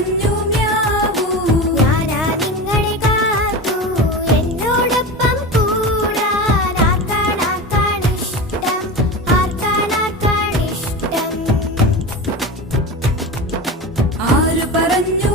പറഞ്ഞു മ്യാവൂ. ഞാനാ നിങ്ങളെ കാത്തു എന്നോടൊപ്പം കൂടാൻ. ആർക്കാണിഷ്ടം, ആർക്കാണിഷ്ടം. ആര് പറഞ്ഞു